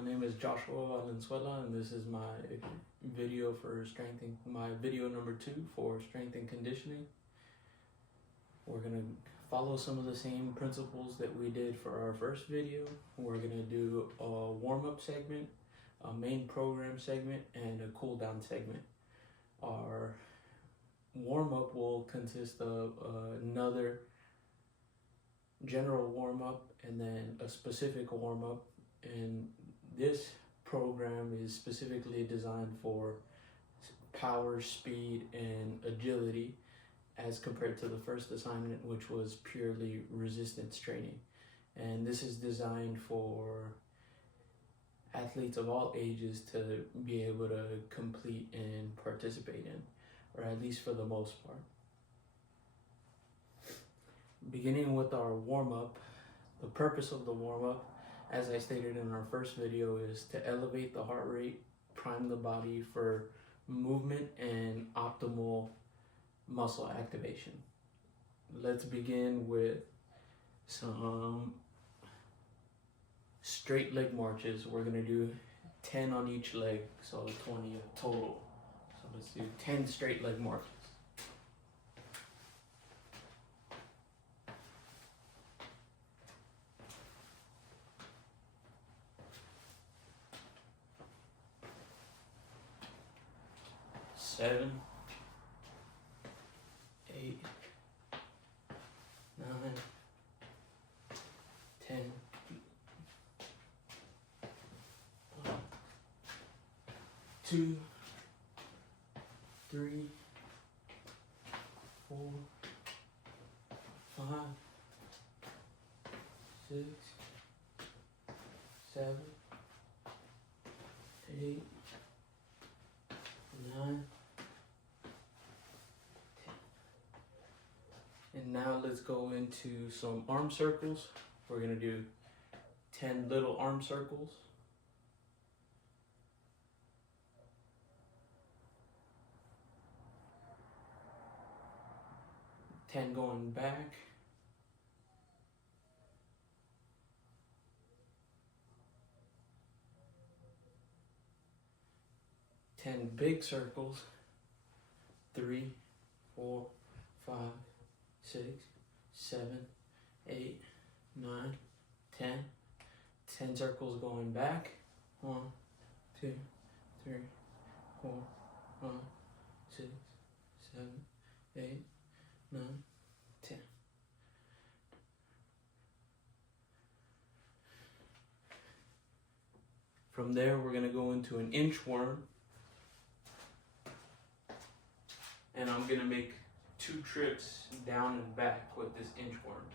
My name is Joshua Valenzuela, and this is my video for my video number 2 for strength and conditioning. We're gonna follow some of the same principles that we did for our first video. We're gonna do a warm-up segment, a main program segment, and a cool-down segment. Our warm-up will consist of another general warm-up and then a specific warm-up, and this program is specifically designed for power, speed, and agility as compared to the first assignment, which was purely resistance training. And this is designed for athletes of all ages to be able to complete and participate in, or at least for the most part. Beginning with our warm-up, the purpose of the warm-up, as I stated in our first video, is to elevate the heart rate, prime the body for movement and optimal muscle activation. Let's begin with some straight leg marches. We're gonna do 10 on each leg, so 20 total. So let's do 10 straight leg marches. 7, 8, 9, 10, 2, 3, 4, 5, 6, 7, 8, 9, 10. And now let's go into some arm circles. We're going to do 10 little arm circles. 10 going back. 10 big circles. 3, 4, 5, 6, 7, 8, 9, 10. 10 circles going back. 1, 2, 3, 4, 5, 6, 7, 8, 9, 10. From there, we're going to go into an inchworm. And I'm going to make 2 trips down and back with this inchworm.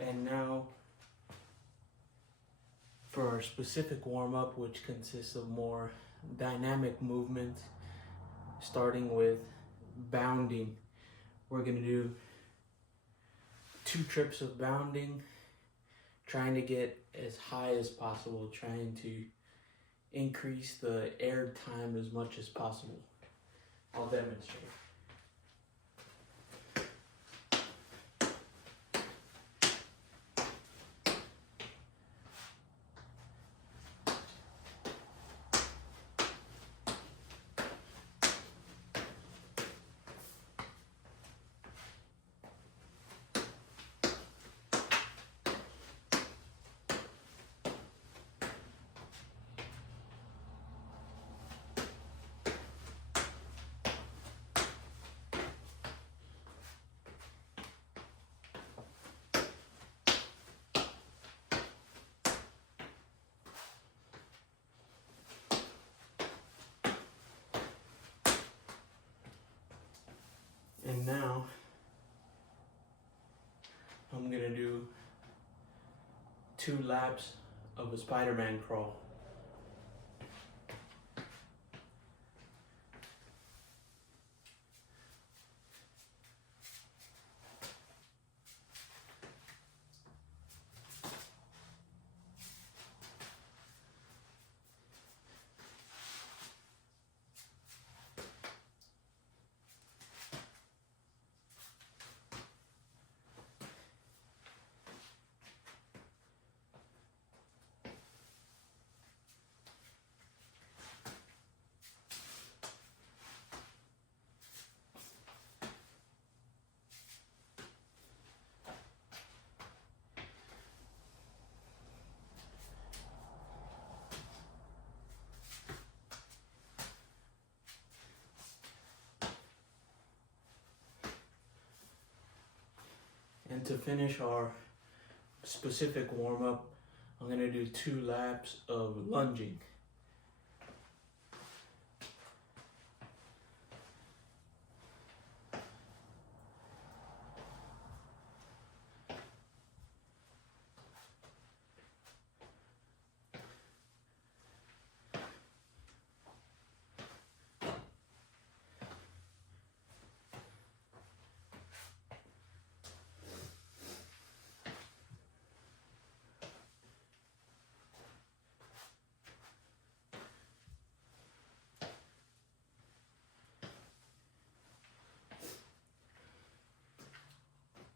And now for our specific warm-up, which consists of more dynamic movements, starting with bounding. We're going to do 2 trips of bounding, trying to get as high as possible, trying to increase the air time as much as possible. I'll demonstrate. And now I'm gonna do 2 laps of a Spider-Man crawl. And to finish our specific warm-up, I'm gonna do 2 laps of lunging.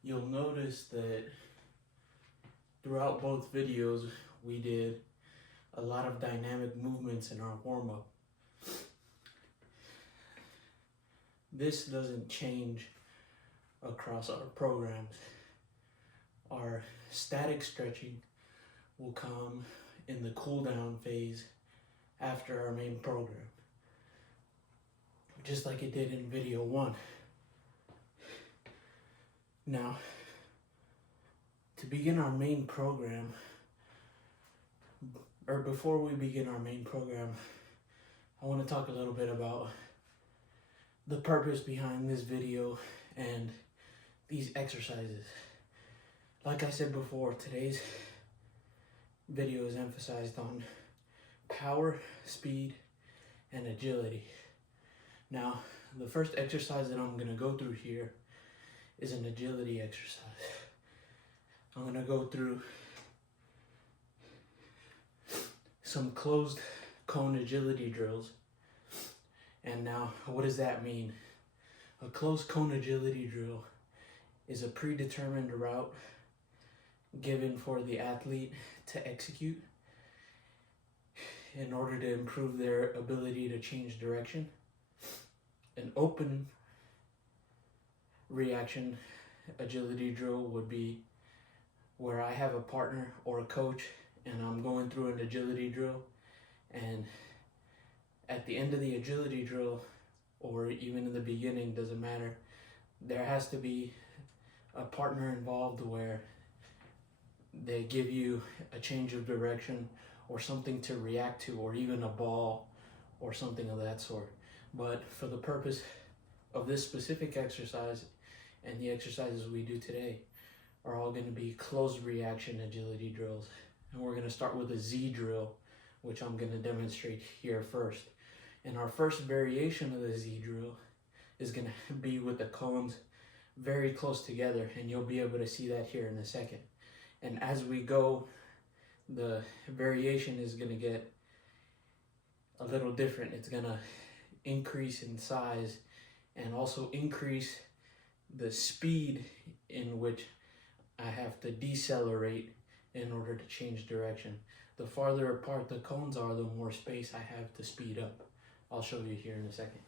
You'll notice that throughout both videos, we did a lot of dynamic movements in our warm-up. This doesn't change across our programs. Our static stretching will come in the cool down phase after our main program, just like it did in video 1. Now, to begin our main program, or before we begin our main program, I want to talk a little bit about the purpose behind this video and these exercises. Like I said before, today's video is emphasized on power, speed, and agility. Now, the first exercise that I'm going to go through here is an agility exercise. I'm going to go through some closed cone agility drills. And now, what does that mean? A closed cone agility drill is a predetermined route given for the athlete to execute in order to improve their ability to change direction. An open reaction agility drill would be where I have a partner or a coach and I'm going through an agility drill, and at the end of the agility drill, or even in the beginning, doesn't matter, there has to be a partner involved where they give you a change of direction or something to react to, or even a ball or something of that sort. But for the purpose of this specific exercise and the exercises we do today are all going to be closed reaction agility drills. And we're going to start with a Z drill, which I'm going to demonstrate here first. And our first variation of the Z drill is going to be with the cones very close together, and you'll be able to see that here in a second. And as we go, the variation is going to get a little different. It's gonna increase in size and also increase the speed in which I have to decelerate in order to change direction. The farther apart the cones are, the more space I have to speed up. I'll show you here in a second.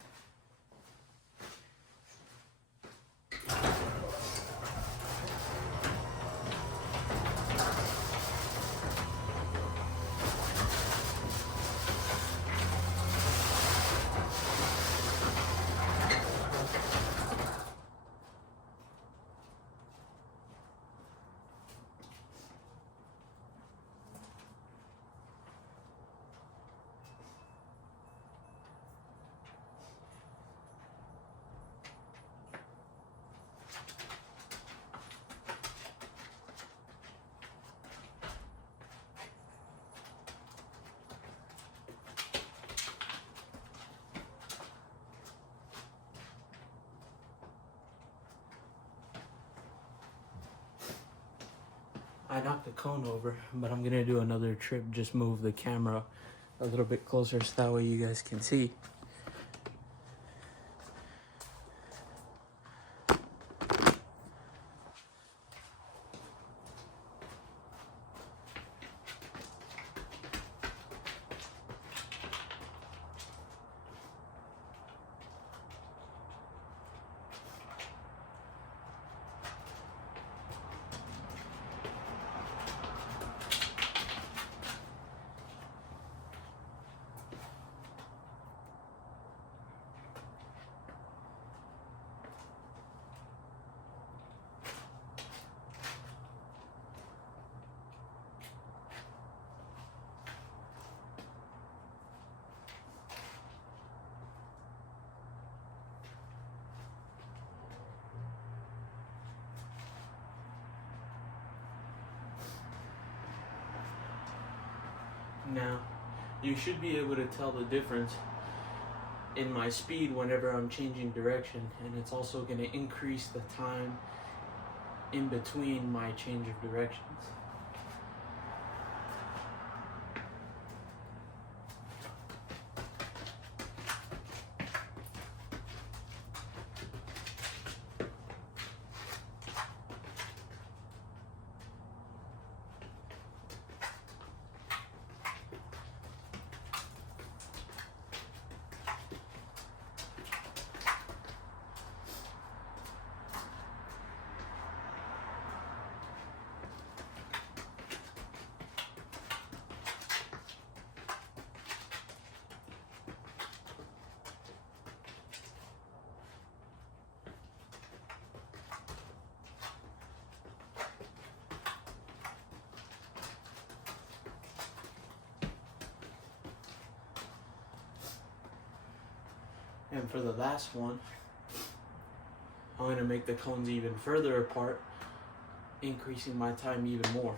I knocked the cone over, but I'm gonna do another trip, just move the camera a little bit closer so that way you guys can see. Now, you should be able to tell the difference in my speed whenever I'm changing direction, and it's also going to increase the time in between my change of directions. And for the last one, I'm going to make the cones even further apart, increasing my time even more.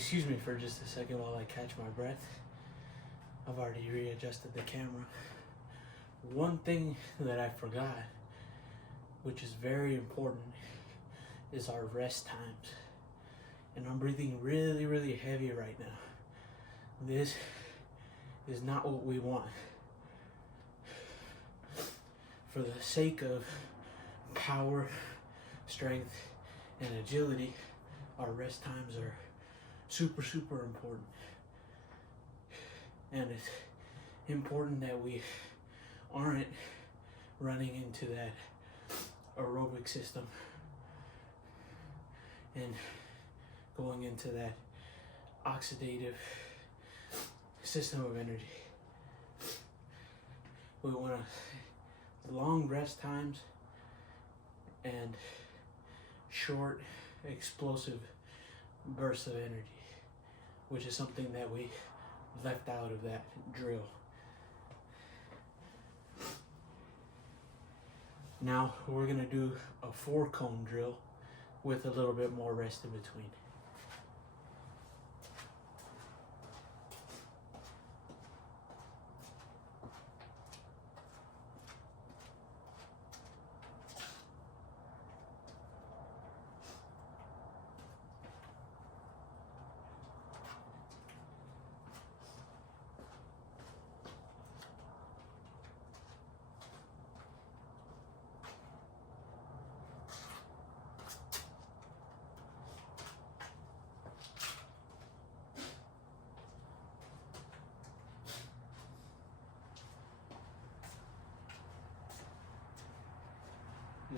Excuse me for just a second while I catch my breath. I've already readjusted the camera. One thing that I forgot, which is very important, is our rest times. And I'm breathing really, really heavy right now. This is not what we want. For the sake of power, strength, and agility, our rest times are super, super important. And it's important that we aren't running into that aerobic system and going into that oxidative system of energy. We want long rest times and short, explosive bursts of energy, which is something that we left out of that drill. Now we're gonna do a 4-cone drill with a little bit more rest in between.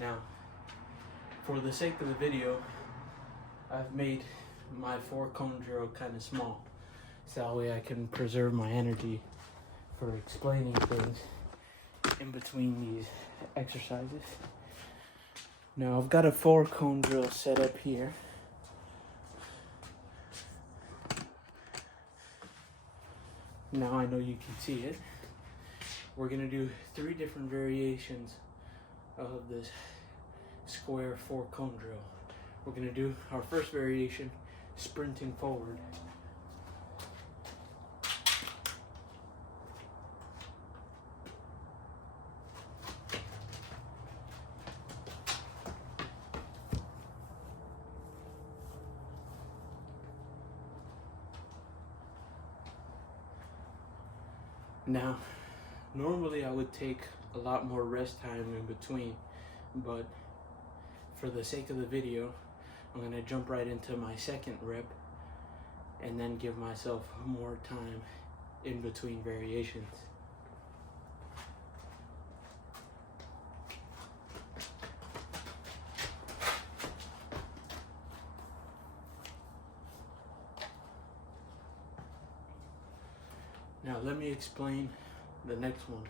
Now, for the sake of the video, I've made my 4-cone drill kind of small, so that way I can preserve my energy for explaining things in between these exercises. Now, I've got a 4-cone drill set up here. Now I know you can see it. We're gonna do 3 different variations of this square 4-cone drill. We're gonna do our first variation, sprinting forward. Now, normally I would take a lot more rest time in between, but for the sake of the video, I'm going to jump right into my second rep and then give myself more time in between variations. Now let me explain the next one.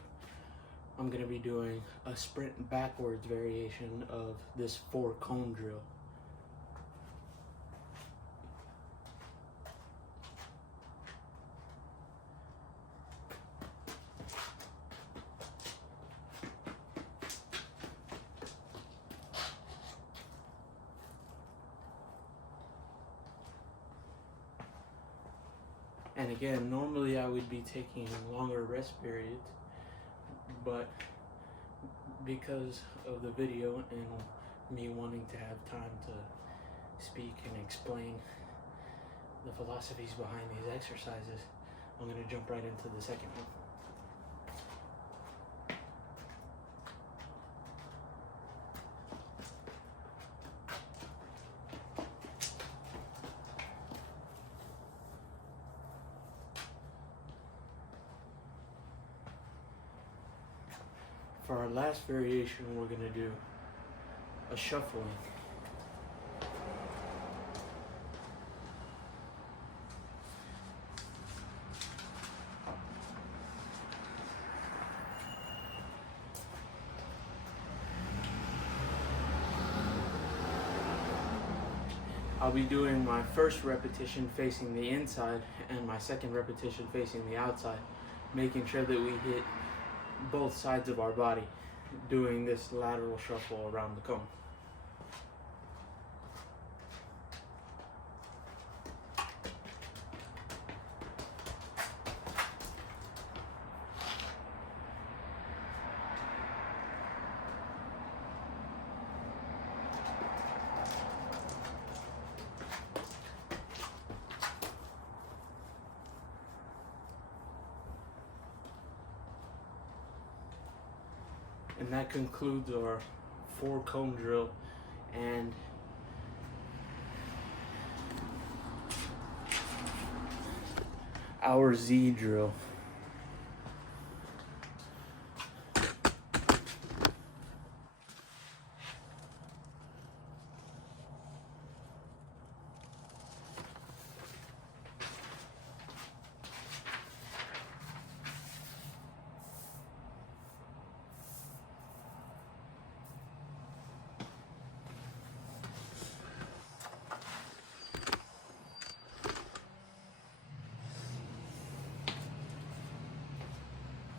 I'm going to be doing a sprint backwards variation of this 4-cone drill. And again, normally I would be taking longer rest periods, but because of the video and me wanting to have time to speak and explain the philosophies behind these exercises, I'm going to jump right into the second one. For our last variation, we're going to do a shuffling. I'll be doing my first repetition facing the inside and my second repetition facing the outside, making sure that we hit both sides of our body, doing this lateral shuffle around the cone. And that concludes our 4-cone drill and our Z drill.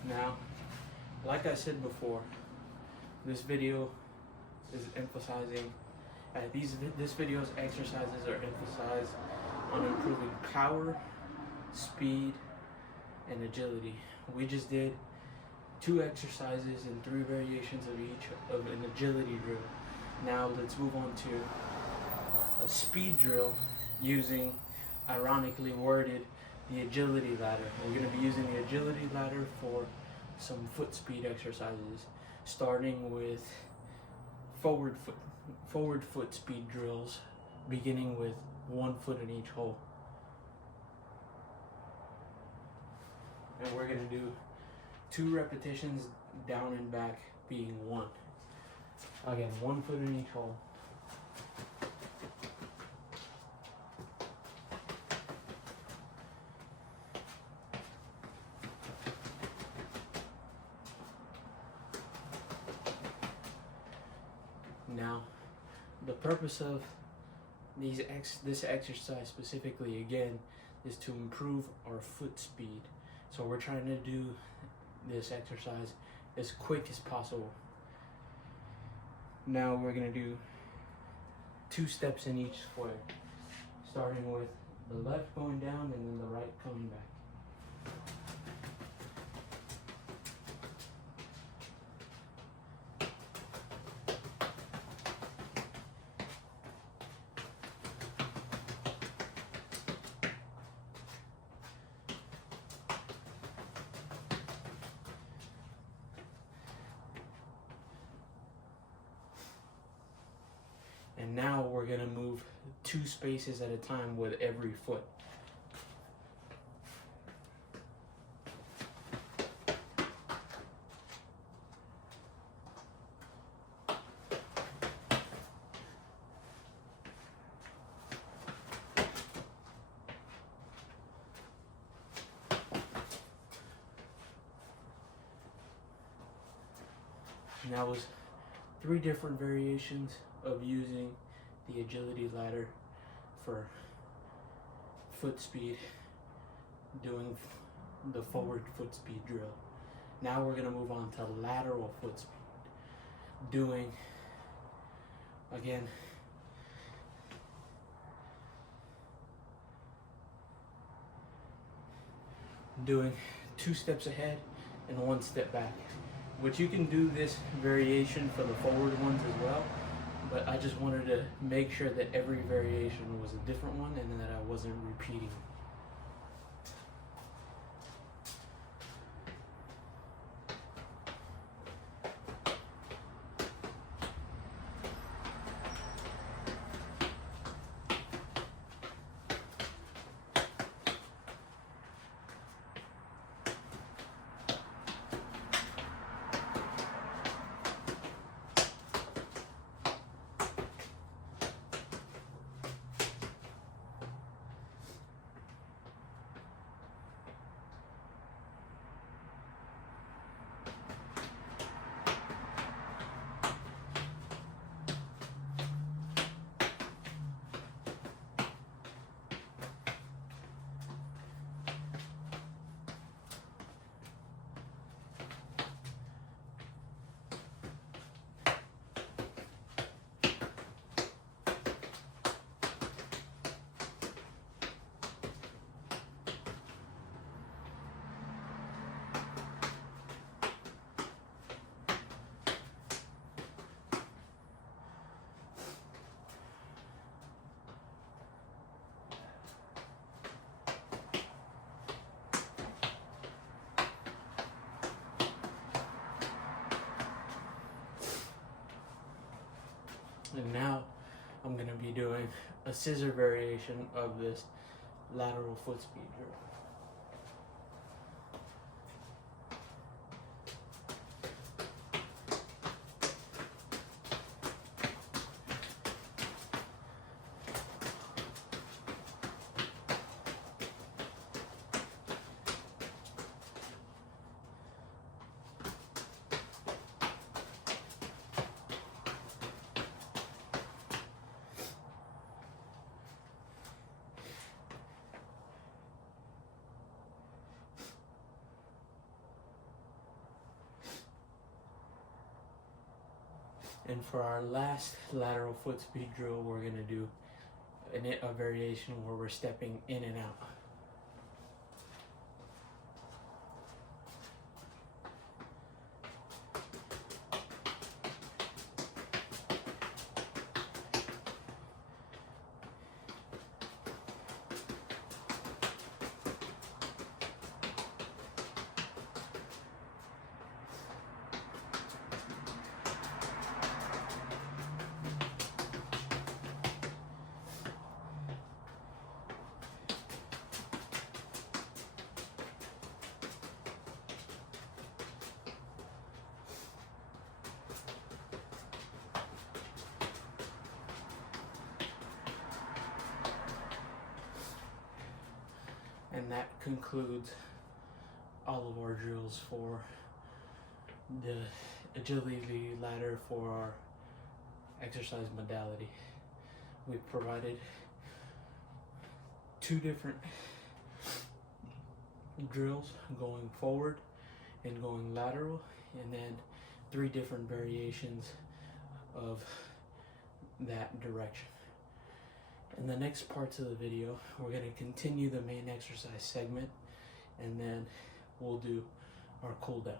Now, like I said before, this video is emphasizing, this video's exercises are emphasized on improving power, speed, and agility. We just did 2 exercises and 3 variations of each of an agility drill. Now let's move on to a speed drill using, ironically worded, the agility ladder. We're going to be using the agility ladder for some foot speed exercises, starting with forward foot speed drills, beginning with 1 foot in each hole. And we're going to do 2 repetitions down and back, being 1. Again, 1 foot in each hole. Now, the purpose of this exercise specifically, again, is to improve our foot speed. So we're trying to do this exercise as quick as possible. Now we're going to do 2 steps in each square, starting with the left going down and then the right coming back. And now we're going to move 2 spaces at a time with every foot. And that was 3 different variations of using the agility ladder for foot speed, doing the forward foot speed drill. Now we're going to move on to lateral foot speed, doing, again, doing 2 steps ahead and 1 step back. Which you can do this variation for the forward ones as well, but I just wanted to make sure that every variation was a different one and that I wasn't repeating. And now I'm going to be doing a scissor variation of this lateral foot speed drill. And for our last lateral foot speed drill, we're going to do a variation where we're stepping in and out. And that concludes all of our drills for the agility ladder for our exercise modality. We've provided 2 different drills, going forward and going lateral, and then 3 different variations of that direction. In the next parts of the video, we're going to continue the main exercise segment, and then we'll do our cool down.